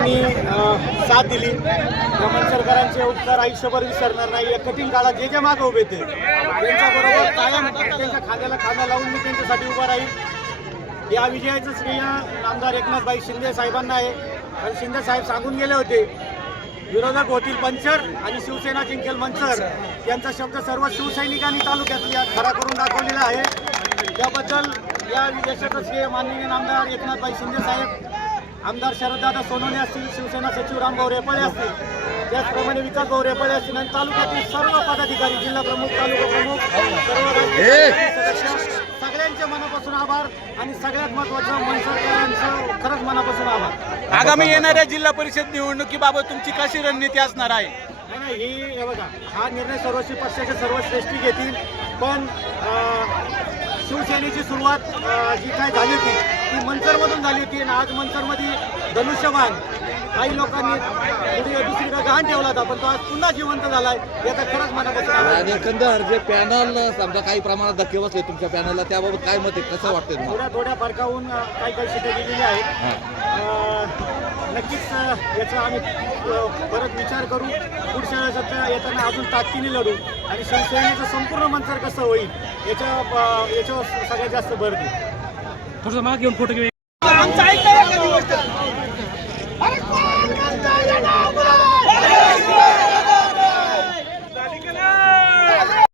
मी साथ दिली. रमण सरकारांचे उपकार आयुष्यभर विसरणार नाही. या कठीण काळात जे जे मागे उभे ते त्यांच्याबरोबर कायम त्यांच्या खांद्याला खांदा लावून मी त्यांच्यासाठी उभा राहील. या विजयाचं श्रेय आमदार एकनाथभाई शिंदे साहेबांना आहे. कारण शिंदे साहेब सांगून गेले होते विरोधक होतील पंचर आणि शिवसेना जिंकेल मंचर. यांचा शब्द सर्व शिवसैनिकांनी तालुक्यातल्या खरा करून दाखवलेला आहे. त्याबद्दल या श्रेय माननीय आमदार एकनाथभाई शिंदे साहेब आमदार शरददादा सोनवणे असतील शिवसेना सचिव रामभाऊ रेपाळे असतील त्याचप्रमाणे विकास भाऊ रेपाळे असतील आणि तालुक्यातील सर्व पदाधिकारी जिल्हा प्रमुख तालुका प्रमुख सर्व मनापासून आभार आणि सगळ्यात महत्वाचं मनसरकरांचं खरंच मनापासून आभार. आगामी येणाऱ्या जिल्हा परिषद निवडणुकीबाबत तुमची कशी रणनीती असणार आहे? नाही नाही ही हे बघा हा निर्णय सर्वस्वी पक्षाचे सर्व श्रेष्ठी घेतील. पण अं, शिवसेनेची सुरुवात अं, जी काय झाली होती ती मंचरमधून झाली होती आणि आज मंचरमध्ये धनुष्यबाण. काही लोकांनी थोडी दुसरीकडे गहाण ठेवला होता पण तो आज पुन्हा जिवंत झालाय याचा खरंच मनापासून आभार. आणि एकंदर जे पॅनल समजा काही प्रमाणात धक्के बसले तुमच्या पॅनलला त्याबाबत काय मत आहे? कसं वाटतंय तुम्हाला? थोड्या थोड्या फरकाहून अं, काही काही सीटं दिलेल्या आहेत अं, नक्कीच अं, याचा आम्ही अं, परत विचार करू. पुढच्या वेळेस येताना अजून ताकदीने लढू. आणि शिवसेनेचं संपूर्ण मंचर कसं होईल याच्या अं, याच्यावर सगळ्यात जास्त भर देऊ. मागे घेऊन फोटो घेऊ आमचं ऐकलं